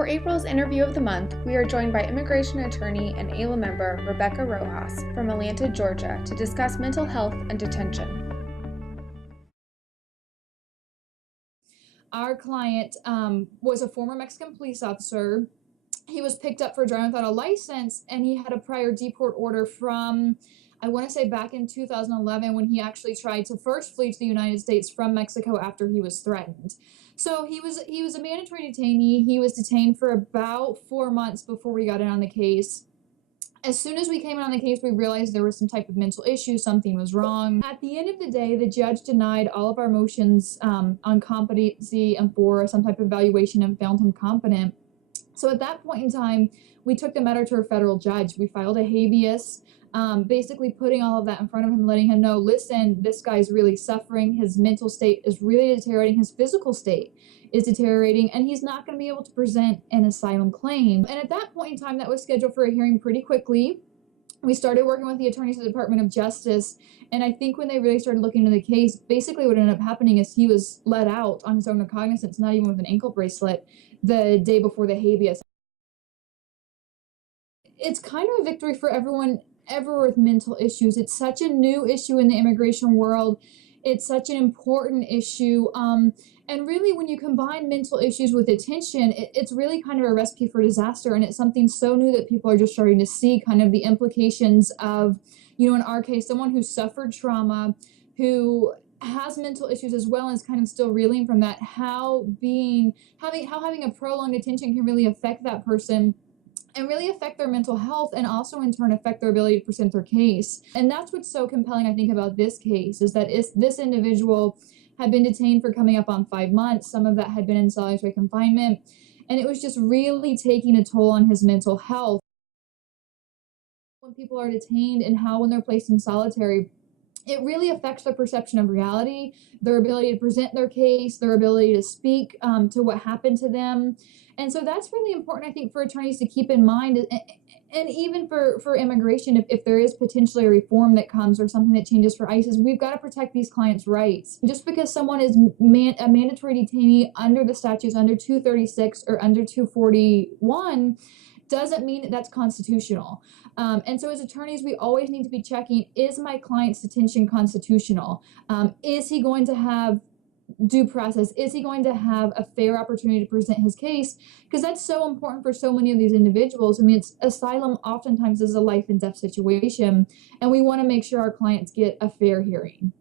For April's interview of the month, we are joined by immigration attorney and AILA member Rebecca Rojas from Atlanta, Georgia, to discuss mental health and detention. Our client was a former Mexican police officer. He was picked up for driving without a license, and he had a prior deport order from, I want to say, back in 2011, when he actually tried to first flee to the United States from Mexico after he was threatened. So he was a mandatory detainee. He was detained for about 4 months before we got in on the case. As soon as we came in on the case, we realized there was some type of mental issue, something was wrong. At the end of the day, the judge denied all of our motions on competency and for some type of evaluation and found him competent. So at that point in time, we took the matter to a federal judge. We filed a habeas, basically putting all of that in front of him, letting him know, listen, this guy's really suffering. His mental state is really deteriorating. His physical state is deteriorating, and he's not going to be able to present an asylum claim. And at that point in time, that was scheduled for a hearing pretty quickly. We started working with the attorneys at the Department of Justice, and I think when they really started looking into the case, basically what ended up happening is he was let out on his own recognizance, not even with an ankle bracelet, the day before the habeas. It's kind of a victory for everyone ever with mental issues. It's such a new issue in the immigration world. It's such an important issue. And really, when you combine mental issues with detention, it's really kind of a recipe for disaster. And it's something so new that people are just starting to see kind of the implications of, in our case, someone who suffered trauma, who has mental issues as well, and is kind of still reeling from that, how having a prolonged detention can really affect that person and really affect their mental health, and also in turn affect their ability to present their case. And that's what's so compelling, I think, about this case, is that this individual had been detained for coming up on 5 months. Some of that had been in solitary confinement, and it was just really taking a toll on his mental health. When people are detained and when they're placed in solitary, it really affects their perception of reality, their ability to present their case, their ability to speak to what happened to them. And so that's really important, I think, for attorneys to keep in mind, and even for immigration, if there is potentially a reform that comes or something that changes for ICE, we've got to protect these clients' rights. Just because someone is a mandatory detainee under the statutes, under 236 or under 241, doesn't mean that that's constitutional. And so as attorneys, we always need to be checking, is my client's detention constitutional? Is he going to have due process? Is he going to have a fair opportunity to present his case? Because that's so important for so many of these individuals. I mean, asylum oftentimes is a life and death situation, and we want to make sure our clients get a fair hearing.